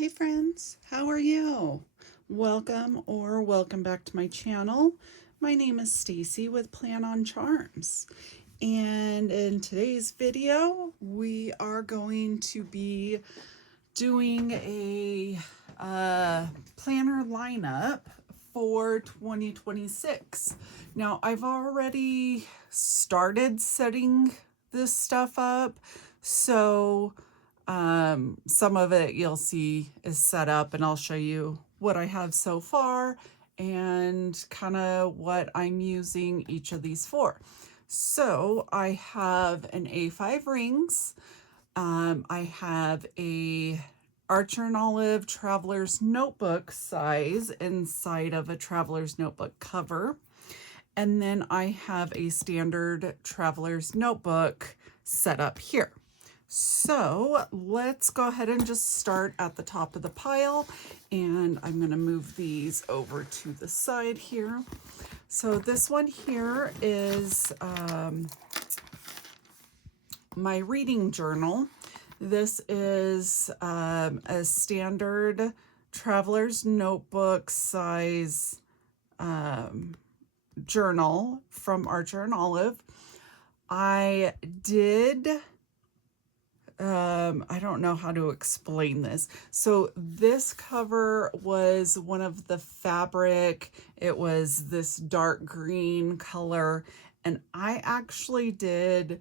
Hey friends, how are you? Welcome back to my channel. My name is Stacy with Plan on Charms. And in today's video, we are going to be doing a planner lineup for 2026. Now, I've already started setting this stuff up, so some of it you'll see is set up, and I'll show you what I have so far and kind of what I'm using each of these for. So I have an A5 rings. I have a Archer and Olive Traveler's Notebook size inside of a Traveler's Notebook cover. And then I have a standard Traveler's Notebook set up here. So let's go ahead and just start at the top of the pile. And I'm going to move these over to the side here. So this one here is my reading journal. This is a standard Traveler's Notebook size journal from Archer and Olive. I did, I don't know how to explain this. So this cover was one of the fabric. It was this dark green color, and I actually did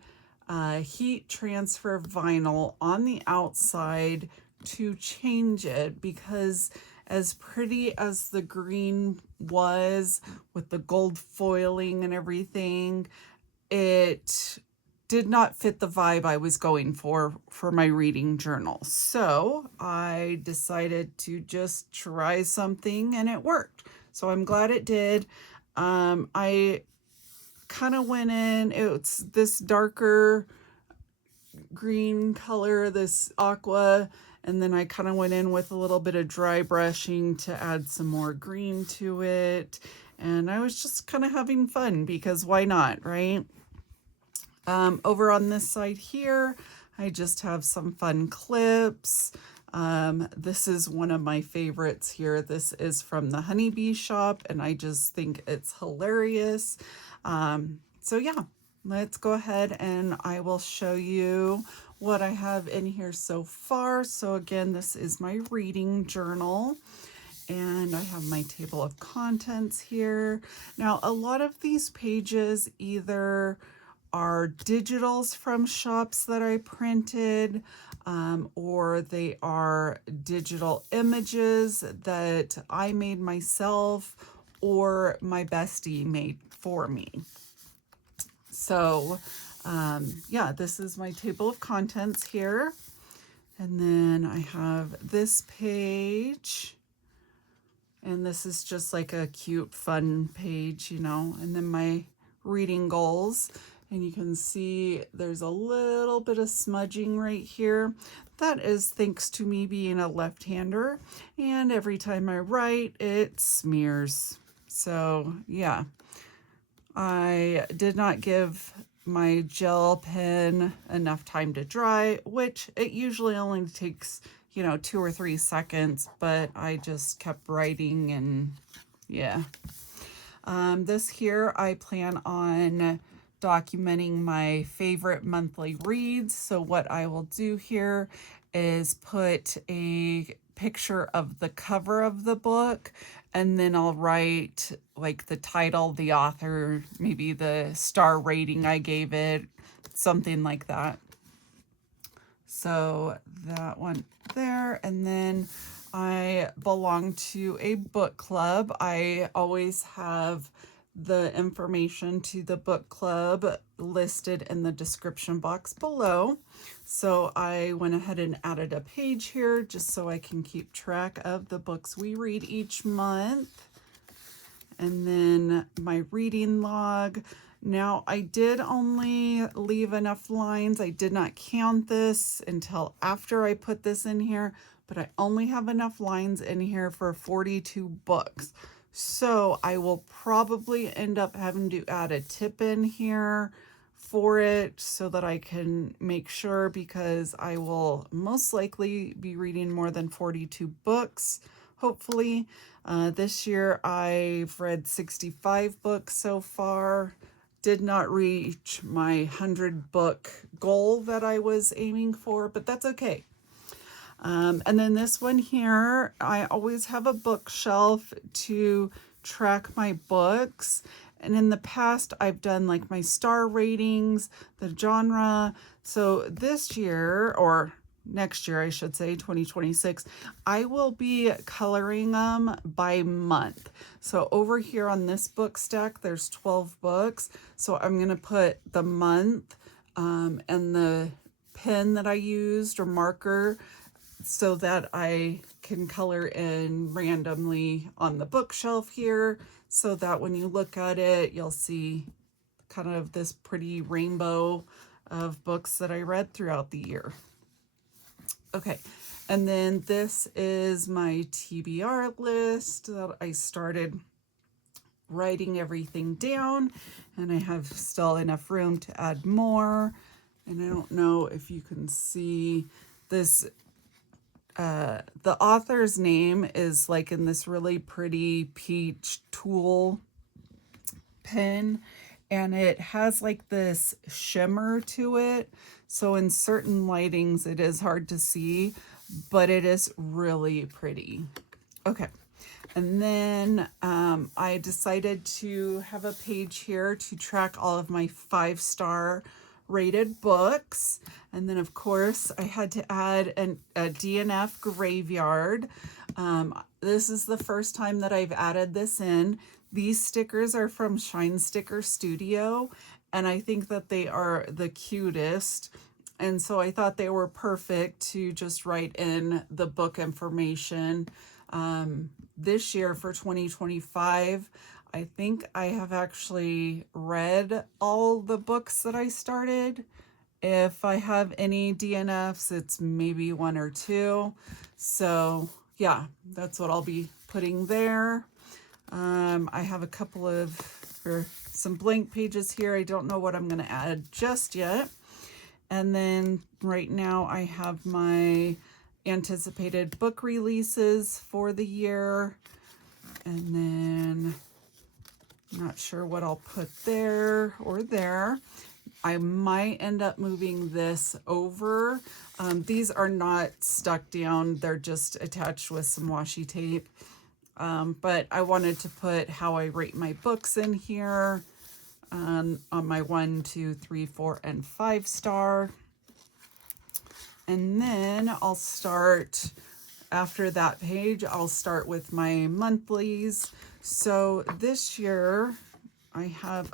heat transfer vinyl on the outside to change it, because as pretty as the green was with the gold foiling and everything, it did not fit the vibe I was going for my reading journal. So I decided to just try something, and it worked. So I'm glad it did. I kind of went in, it's this darker green color, this aqua, and then I kind of went in with a little bit of dry brushing to add some more green to it. And I was just kind of having fun, because why not, right? Over on this side here, I just have some fun clips. This is one of my favorites here. This is from the Honeybee Shop, and I just think it's hilarious. So yeah, let's go ahead and I will show you what I have in here so far. So again, this is my reading journal, and I have my table of contents here. Now, a lot of these pages either are digitals from shops that I printed, or they are digital images that I made myself or my bestie made for me. So yeah, this is my table of contents here. And then I have this page, and this is just like a cute, fun page, you know, and then my reading goals. And you can see there's a little bit of smudging right here. That is thanks to me being a left-hander, and every time I write, it smears. So yeah, I did not give my gel pen enough time to dry, which it usually only takes, 2 or 3 seconds, but I just kept writing, and yeah. This here, I plan on documenting my favorite monthly reads. So what I will do here is put a picture of the cover of the book, and then I'll write like the title, the author, maybe the star rating I gave it, something like that. So that one there. And then I belong to a book club. I always have the information to the book club listed in the description box below. So I went ahead and added a page here just so I can keep track of the books we read each month. And then my reading log. Now, I did only leave enough lines. I did not count this until after I put this in here, but I only have enough lines in here for 42 books. So I will probably end up having to add a tip in here for it so that I can make sure, because I will most likely be reading more than 42 books, hopefully. This year I've read 65 books so far. Did not reach my 100 book goal that I was aiming for, but that's okay. And then this one here, I always have a bookshelf to track my books. And in the past, I've done like my star ratings, the genre. So this year, or next year, I should say, 2026, I will be coloring them by month. So over here on this book stack, there's 12 books. So I'm going to put the month and the pen that I used or marker so that I can color in randomly on the bookshelf here, so that when you look at it, you'll see kind of this pretty rainbow of books that I read throughout the year. Okay, and then this is my TBR list that I started writing everything down, and I have still enough room to add more. And I don't know if you can see this. The author's name is like in this really pretty peach tulle pen, and it has like this shimmer to it. So in certain lightings, it is hard to see, but it is really pretty. Okay. And then I decided to have a page here to track all of my 5-star rated books. And then, of course, I had to add a DNF graveyard. This is the first time that I've added this in. These stickers are from Shine Sticker Studio, and I think that they are the cutest. And so I thought they were perfect to just write in the book information. This year for 2025, I think I have actually read all the books that I started. If I have any DNFs, it's maybe 1 or 2. So yeah, that's what I'll be putting there. I have a couple of, or some blank pages here. I don't know what I'm going to add just yet. And then right now I have my anticipated book releases for the year. And then I'm not sure what I'll put there or there. I might end up moving this over. These are not stuck down. They're just attached with some washi tape. But I wanted to put how I rate my books in here on my 1, 2, 3, 4, and 5 star. And then I'll start, after that page, I'll start with my monthlies. So this year I have,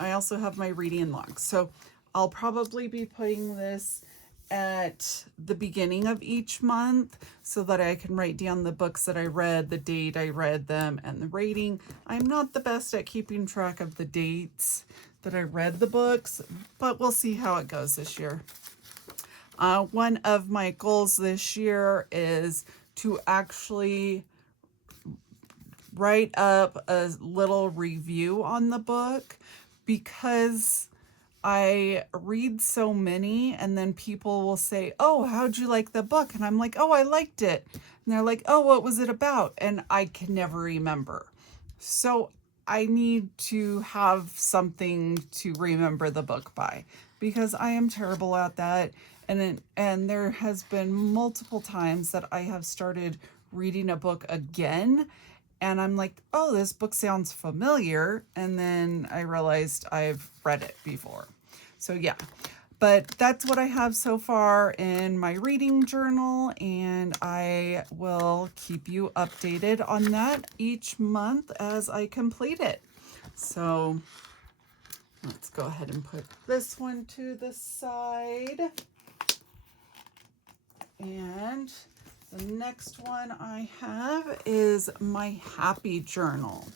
I also have my reading log. So I'll probably be putting this at the beginning of each month so that I can write down the books that I read, the date I read them, and the rating. I'm not the best at keeping track of the dates that I read the books, but we'll see how it goes this year. One of my goals this year is to actually write up a little review on the book, because I read so many and then people will say, "Oh, how'd you like the book?" And I'm like, "Oh, I liked it." And they're like, "Oh, what was it about?" And I can never remember. So I need to have something to remember the book by, because I am terrible at that. And there has been multiple times that I have started reading a book again, and I'm like, "Oh, this book sounds familiar." And then I realized I've read it before. So yeah, but that's what I have so far in my reading journal, and I will keep you updated on that each month as I complete it. So let's go ahead and put this one to the side. And the next one I have is my happy journal.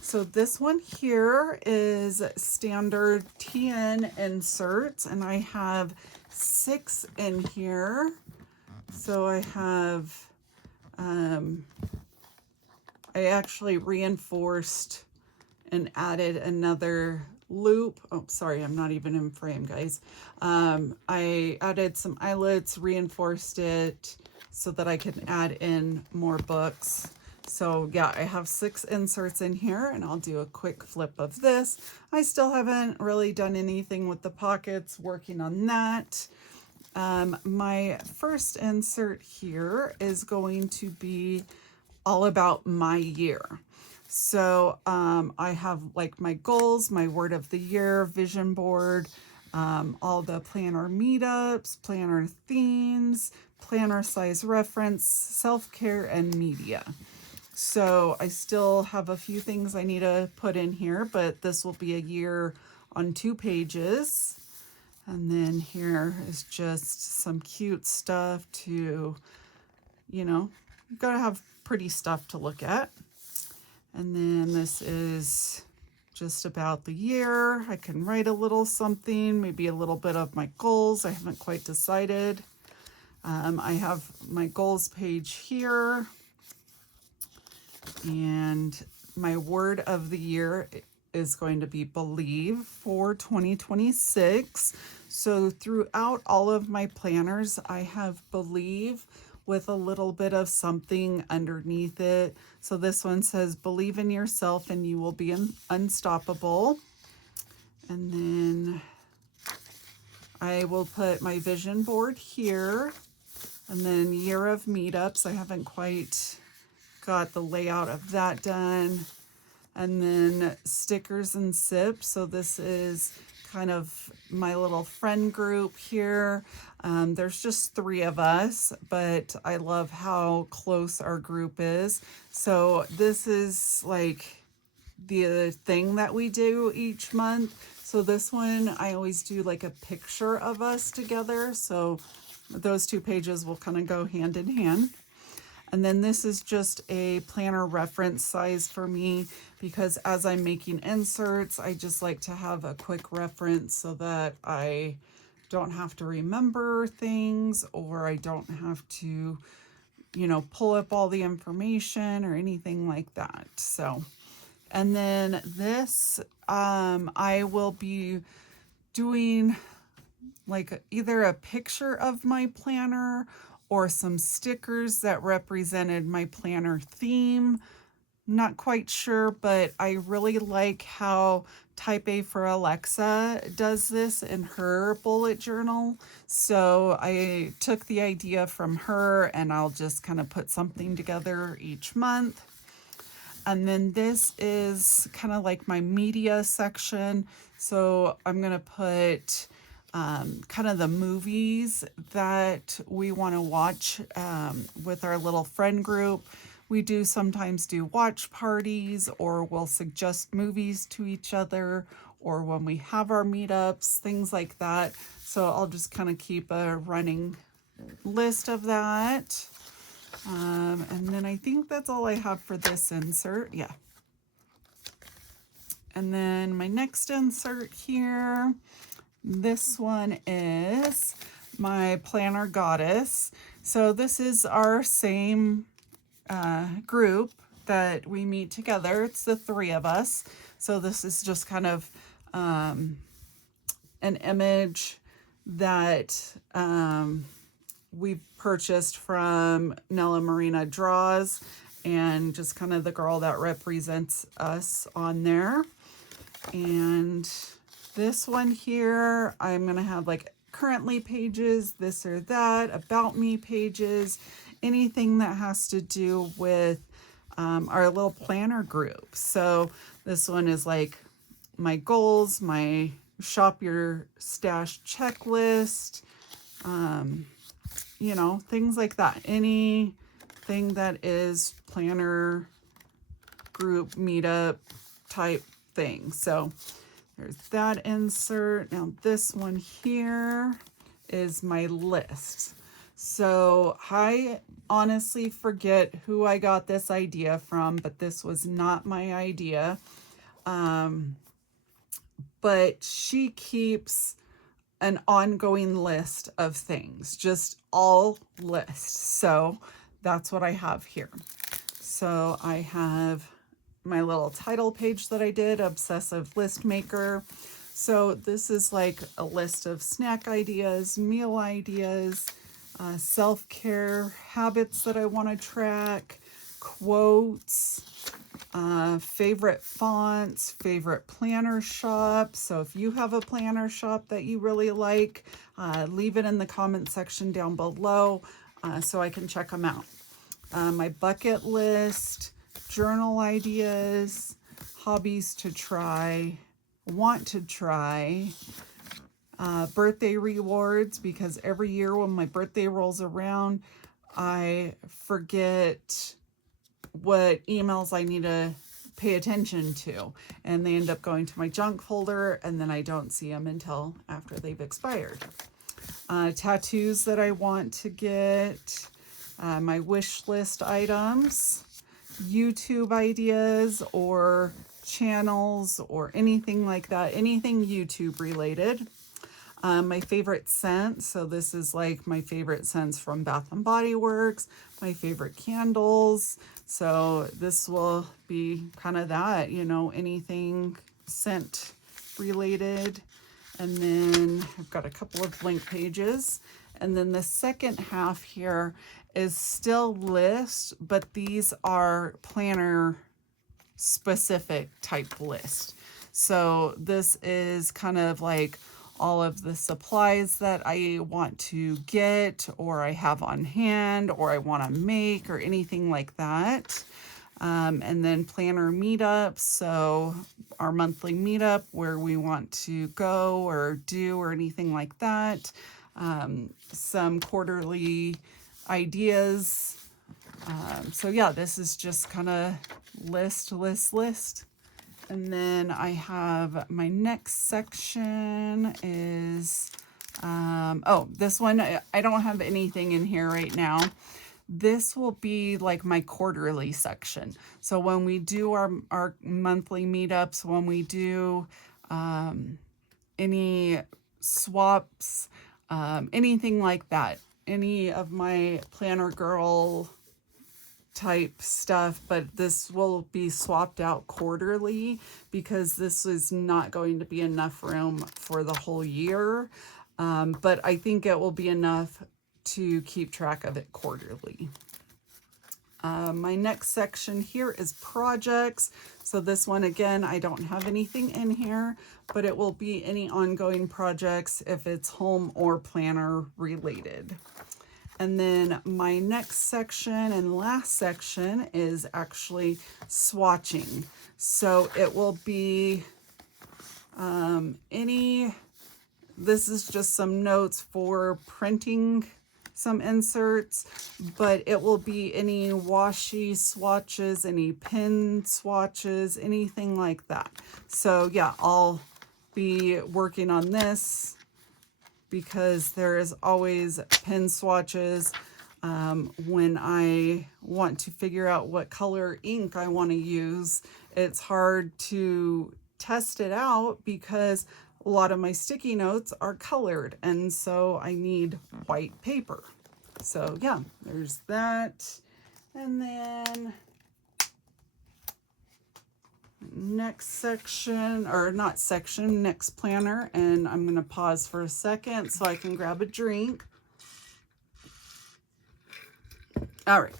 So this one here is standard TN inserts, and I have 6 in here. So I have, I actually reinforced and added another loop. Oh, sorry, I'm not even in frame, guys. I added some eyelets, reinforced it so that I can add in more books. So yeah, I have 6 inserts in here, and I'll do a quick flip of this. I still haven't really done anything with the pockets, working on that. My first insert here is going to be all about my year. So I have like my goals, my word of the year, vision board, all the planner meetups, planner themes, planner size reference, self-care, and media. So I still have a few things I need to put in here, but this will be a year on 2 pages. And then here is just some cute stuff to, you gotta have pretty stuff to look at. And then this is just about the year. I can write a little something, maybe a little bit of my goals. I haven't quite decided. I have my goals page here. And my word of the year is going to be believe for 2026. So throughout all of my planners, I have believe with a little bit of something underneath it. So this one says, believe in yourself and you will be unstoppable. And then I will put my vision board here. And then year of meetups. I haven't quite got the layout of that done. And then stickers and sips. So this is kind of my little friend group here. There's just 3 of us, but I love how close our group is. So this is like the thing that we do each month. So this one, I always do like a picture of us together. So those 2 pages will kind of go hand in hand. And then this is just a planner reference size for me because as I'm making inserts, I just like to have a quick reference so that I don't have to remember things or I don't have to, pull up all the information or anything like that. So, and then this, I will be doing like either a picture of my planner or some stickers that represented my planner theme. Not quite sure, but I really like how Type A for Alexa does this in her bullet journal. So I took the idea from her and I'll just kind of put something together each month. And then this is kind of like my media section. So I'm going to put kind of the movies that we want to watch with our little friend group. We do sometimes do watch parties or we'll suggest movies to each other or when we have our meetups, things like that. So I'll just kind of keep a running list of that. And then I think that's all I have for this insert. Yeah. And then my next insert here. This one is my planner goddess. So this is our same group that we meet together. It's the 3 of us. So this is just kind of an image that we purchased from Nella Marina Draws and just kind of the girl that represents us on there. And this one here, I'm going to have like currently pages, this or that, about me pages, anything that has to do with our little planner group. So this one is like my goals, my shop your stash checklist, things like that. Anything that is planner group meetup type thing. So there's that insert. Now this one here is my list. So I honestly forget who I got this idea from, but this was not my idea. But she keeps an ongoing list of things, just all lists. So that's what I have here. So I have my little title page that I did, Obsessive List Maker. So this is like a list of snack ideas, meal ideas, self-care habits that I want to track, quotes, favorite fonts, favorite planner shop. So if you have a planner shop that you really like, leave it in the comment section down below so I can check them out. My bucket list, journal ideas, hobbies to try, want to try, birthday rewards, because every year when my birthday rolls around, I forget what emails I need to pay attention to, and they end up going to my junk folder, and then I don't see them until after they've expired. Tattoos that I want to get, my wish list items, YouTube ideas or channels or anything like that, anything YouTube related. My favorite scents, so this is like my favorite scents from Bath and Body Works, my favorite candles, so this will be kind of that, you know, anything scent related. And then I've got a couple of link pages, and then the second half here is still lists, but these are planner specific type list. So this is kind of like all of the supplies that I want to get or I have on hand or I want to make or anything like that. And then planner meetups, so our monthly meetup where we want to go or do or anything like that. Some quarterly ideas. So yeah, this is just kind of list. And then I have my next section is, this one, I don't have anything in here right now. This will be like my quarterly section. So when we do our monthly meetups, when we do any swaps, anything like that, any of my planner girl type stuff, but this will be swapped out quarterly because this is not going to be enough room for the whole year. But I think it will be enough to keep track of it quarterly. My next section here is projects. So this one, again, I don't have anything in here, but it will be any ongoing projects if it's home or planner related. And then my next section and last section is actually swatching. So it will be this is just some notes for printing some inserts, but it will be any washi swatches, any pen swatches, anything like that. So yeah, I'll be working on this because there is always pen swatches when I want to figure out what color ink I want to use. It's hard to test it out because a lot of my sticky notes are colored, and so I need white paper. So yeah, there's that. And then next section, or not section, next planner, and I'm going to pause for a second so I can grab a drink. All right.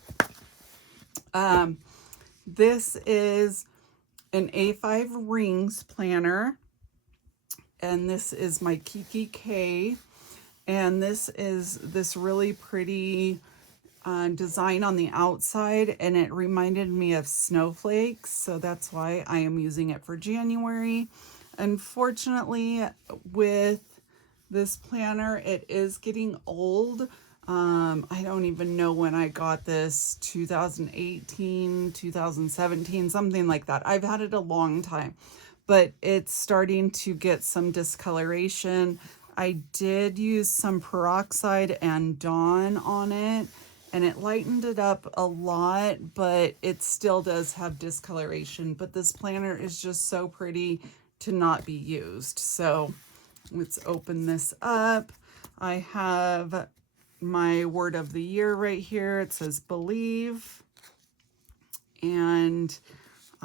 This is an A5 rings planner, and this is my Kiki K, and this is this really pretty design on the outside, and it reminded me of snowflakes, so that's why I am using it for January. Unfortunately, with this planner, it is getting old. I don't even know when I got this, 2018, 2017, something like that. I've had it a long time, but it's starting to get some discoloration. I did use some peroxide and Dawn on it, and it lightened it up a lot, but it still does have discoloration. But this planner is just so pretty to not be used. So let's open this up. I have my word of the year right here. It says believe. And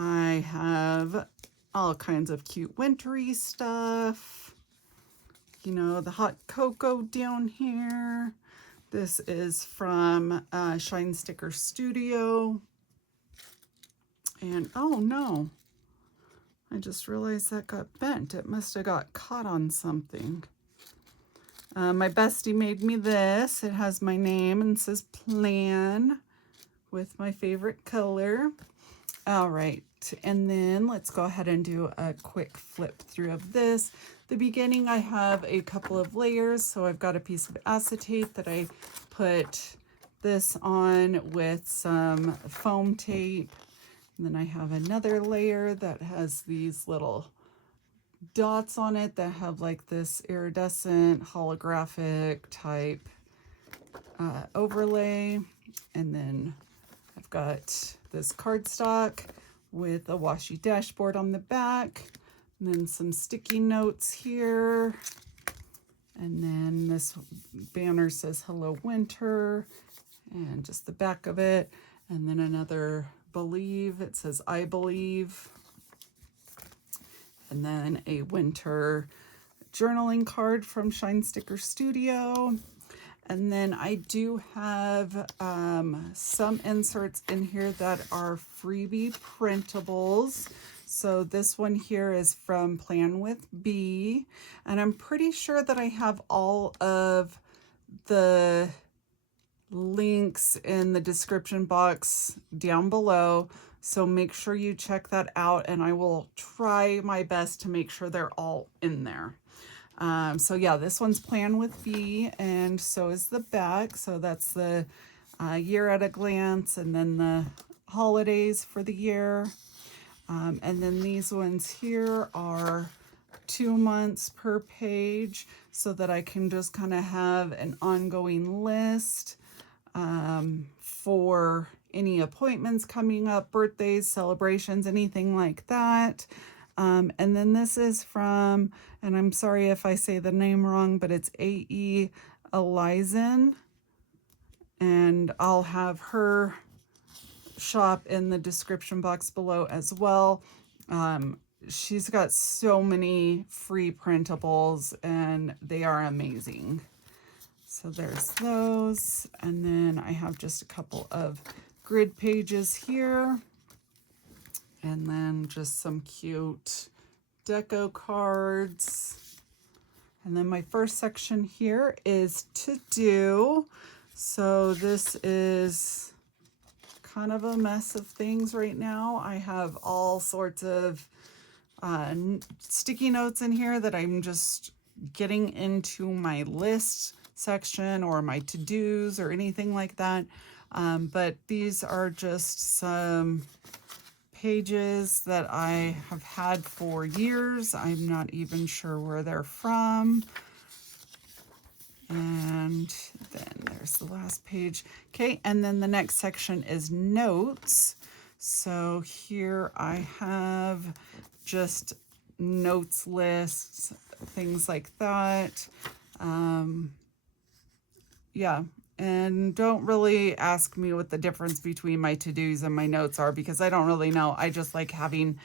I have all kinds of cute wintry stuff. You know, the hot cocoa down here. This is from Shine Sticker Studio. And oh no, I just realized that got bent. It must have got caught on something. My bestie made me this. It has my name and says Plan with my favorite color. All right, and then let's go ahead and do a quick flip through of this. The beginning, I have a couple of layers. So I've got a piece of acetate that I put this on with some foam tape. And then I have another layer that has these little dots on it that have like this iridescent holographic type overlay. And then I've got this cardstock with a washi dashboard on the back, and then some sticky notes here. And then this banner says Hello Winter, and just the back of it. And then another Believe, it says I Believe. And then a winter journaling card from Shine Sticker Studio. And then I do have some inserts in here that are freebie printables. So this one here is from Plan with B. And I'm pretty sure that I have all of the links in the description box down below. So make sure you check that out, and I will try my best to make sure they're all in there. So yeah, this one's Plan with B, and so is the back. So that's the year at a glance, and then the holidays for the year. And then these ones here are 2 months per page, so that I can just kind of have an ongoing list for any appointments coming up, birthdays, celebrations, anything like that. And then this is from, and I'm sorry if I say the name wrong, but it's A.E. Elizen. And I'll have her shop in the description box below as well. She's got so many free printables, and they are amazing. So there's those. And then I have just a couple of grid pages here. And then just some cute deco cards. And then my first section here is to do. So this is kind of a mess of things right now. I have all sorts of sticky notes in here that I'm just getting into my list section or my to-dos or anything like that. But these are just some pages that I have had for years. I'm not even sure where they're from. And then there's the last page. Okay, and then the next section is notes. So here I have just notes lists, things like that. Yeah, and don't really ask me what the difference between my to-dos and my notes are, because I don't really know. I just like having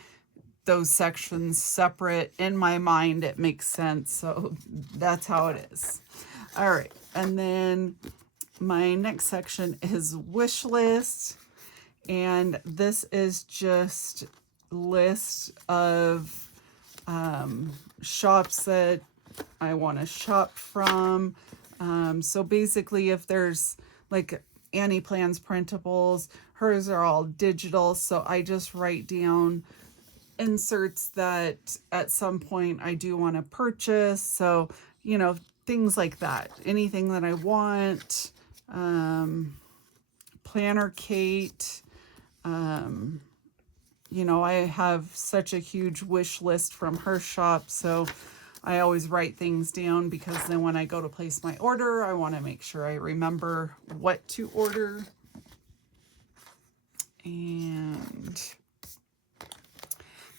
those sections separate in my mind. It makes sense, so that's how it is. All right, and then my next section is wish list, and this is just list of shops that I want to shop from. So basically, if there's like Annie Plans printables, hers are all digital, so I just write down inserts that at some point I do want to purchase. So, you know, things like that. Anything that I want. Planner Kate. You know, I have such a huge wish list from her shop, so I always write things down, because then when I go to place my order, I want to make sure I remember what to order. And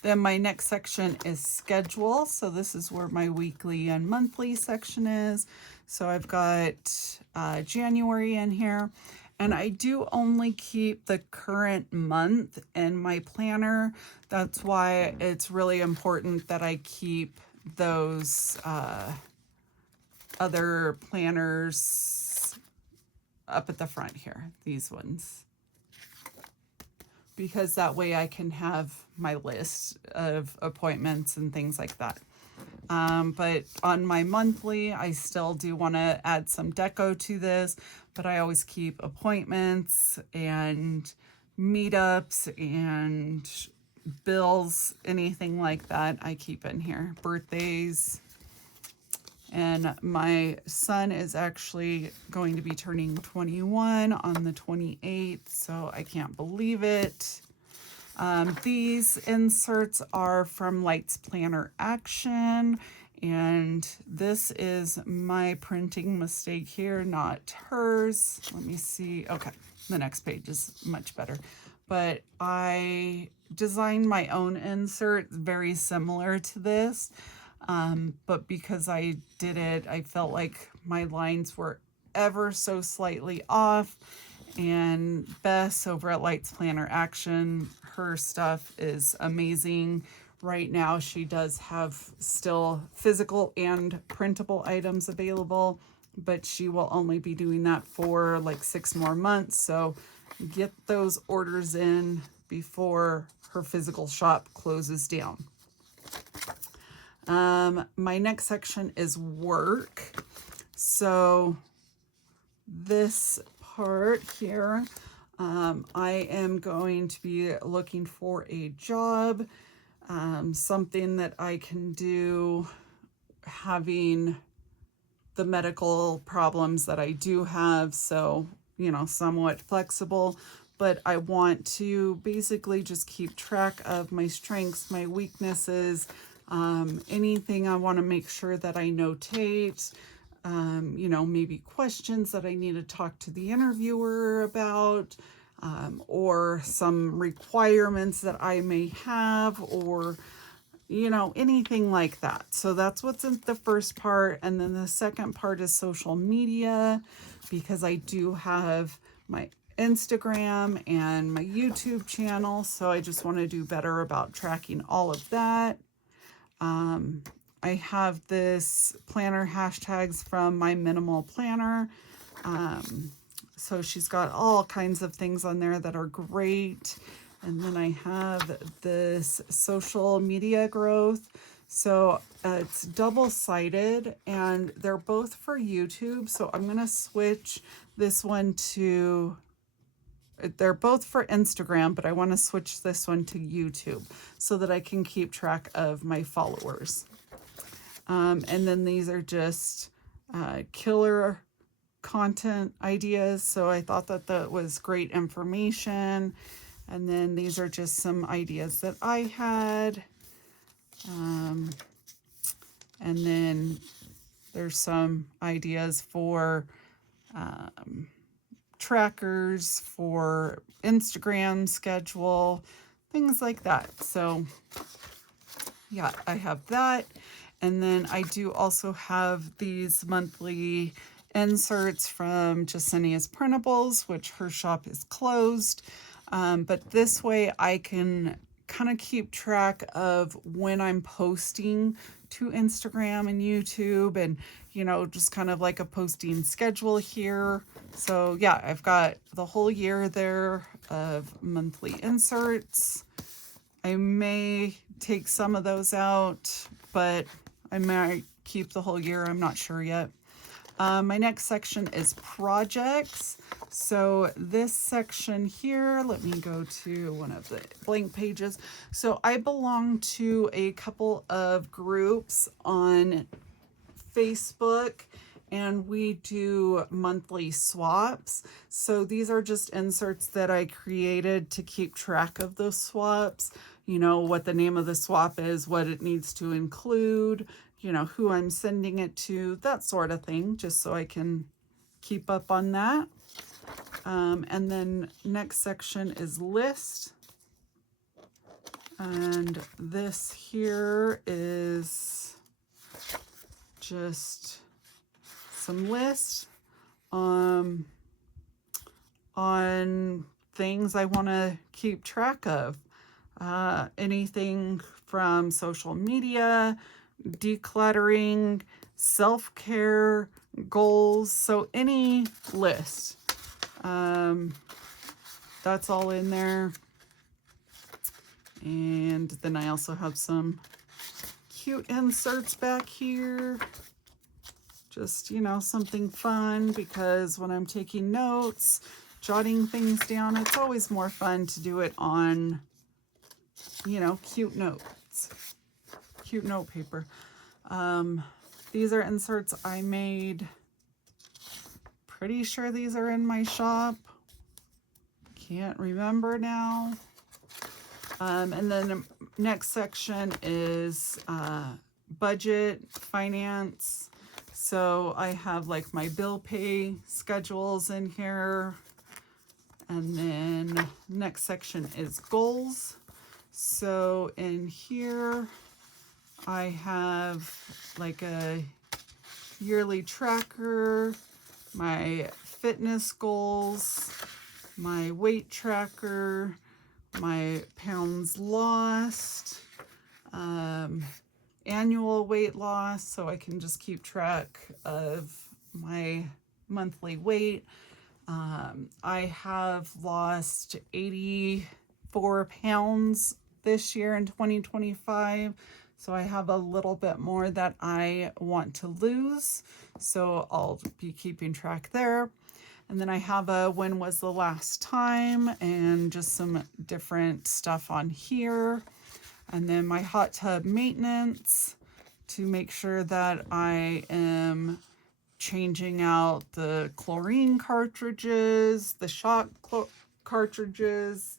then my next section is schedule. So this is where my weekly and monthly section is. So I've got January in here. And I do only keep the current month in my planner. That's why it's really important that I keep those other planners up at the front here, these ones, because that way I can have my list of appointments and things like that. But on my monthly, I still do want to add some deco to this, but I always keep appointments and meetups and bills, anything like that, I keep in here. Birthdays. And my son is actually going to be turning 21 on the 28th, so I can't believe it. These inserts are from Lights Planner Action, and this is my printing mistake here, not hers. Let me see. Okay, the next page is much better. But I designed my own insert very similar to this. But because I did it, I felt like my lines were ever so slightly off. And Bess over at Lights Planner Action, her stuff is amazing. Right now, she does have still physical and printable items available, but she will only be doing that for like 6 more months. So get those orders in before her physical shop closes down. My next section is work. So this part here, I am going to be looking for a job, something that I can do having the medical problems that I do have. So, you know, somewhat flexible, but I want to basically just keep track of my strengths, my weaknesses, anything I want to make sure that I notate, you know, maybe questions that I need to talk to the interviewer about, or some requirements that I may have, or, you know, anything like that. So that's what's in the first part. And then the second part is social media, because I do have my Instagram and my YouTube channel. So I just want to do better about tracking all of that. I have this planner hashtags from My Minimal Planner. So she's got all kinds of things on there that are great. And then I have this social media growth. So it's double-sided and they're both for YouTube. So I'm going to switch this one to, they're both for Instagram, but I want to switch this one to YouTube so that I can keep track of my followers. And then these are just killer content ideas. So I thought that that was great information. And then these are just some ideas that I had. And then there's some ideas for trackers, for Instagram schedule, things like that. So yeah, I have that. And then I do also have these monthly inserts from Jasenia's Printables, which her shop is closed. But this way I can kind of keep track of when I'm posting to Instagram and YouTube, and, you know, just kind of like a posting schedule here. So yeah, I've got the whole year there of monthly inserts. I may take some of those out, but I might keep the whole year. I'm not sure yet. My next section is projects. So this section here, let me go to one of the blank pages. So I belong to a couple of groups on Facebook, and we do monthly swaps. So these are just inserts that I created to keep track of those swaps, you know, what the name of the swap is, what it needs to include, you know, who I'm sending it to, that sort of thing, just so I can keep up on that. And then next section is list. And this here is just some lists. on things I want to keep track of. Anything from social media, decluttering, self-care, goals. So any list. That's all in there. And then I also have some cute inserts back here. Just, you know, something fun, because when I'm taking notes, jotting things down, it's always more fun to do it on, you know, cute notes, cute note paper. These are inserts I made. Pretty sure these are in my shop. Can't remember now. And then the next section is budget, finance. So I have like my bill pay schedules in here. And then next section is goals. So in here, I have like a yearly tracker, my fitness goals, my weight tracker, my pounds lost, annual weight loss, so I can just keep track of my monthly weight. I have lost 84 pounds this year in 2025. So I have a little bit more that I want to lose. So I'll be keeping track there. And then I have a when was the last time and just some different stuff on here. And then my hot tub maintenance to make sure that I am changing out the chlorine cartridges, the shock cartridges,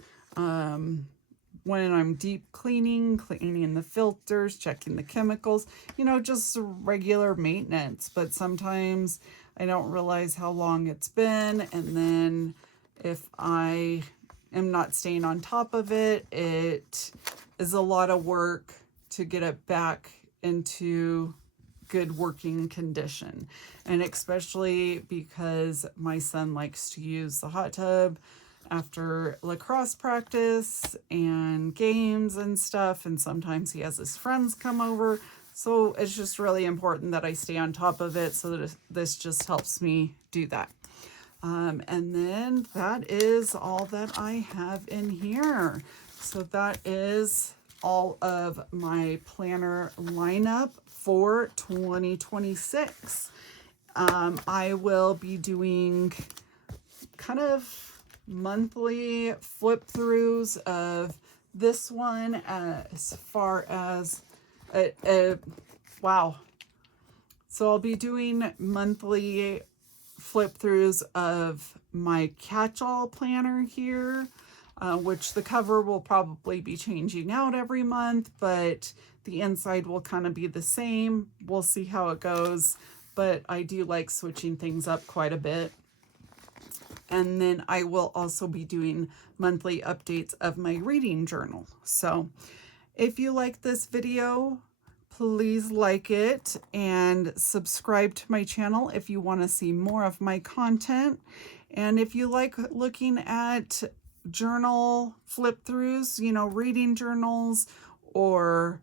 when I'm deep cleaning the filters, checking the chemicals, you know, just regular maintenance. But sometimes I don't realize how long it's been, and then if I am not staying on top of it, it is a lot of work to get it back into good working condition. And especially because my son likes to use the hot tub after lacrosse practice and games and stuff, and sometimes he has his friends come over. So it's just really important that I stay on top of it, so that this just helps me do that. And then that is all that I have in here. So that is all of my planner lineup for 2026. I will be doing kind of monthly flip throughs of this one, as far as wow. So I'll be doing monthly flip throughs of my catch-all planner here, which the cover will probably be changing out every month, but the inside will kind of be the same. We'll see how it goes, but I do like switching things up quite a bit. And then I will also be doing monthly updates of my reading journal. So if you like this video, please like it and subscribe to my channel if you want to see more of my content. And if you like looking at journal flip throughs, you know, reading journals or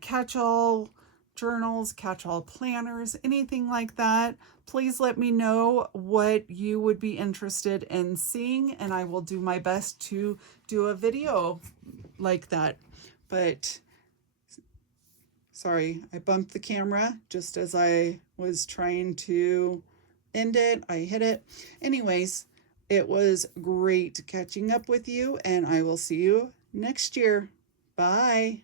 catch-all journals, catch-all planners, anything like that, please let me know what you would be interested in seeing, and I will do my best to do a video like that. But sorry, I bumped the camera just as I was trying to end it. I hit it. Anyways, it was great catching up with you, and I will see you next year. Bye.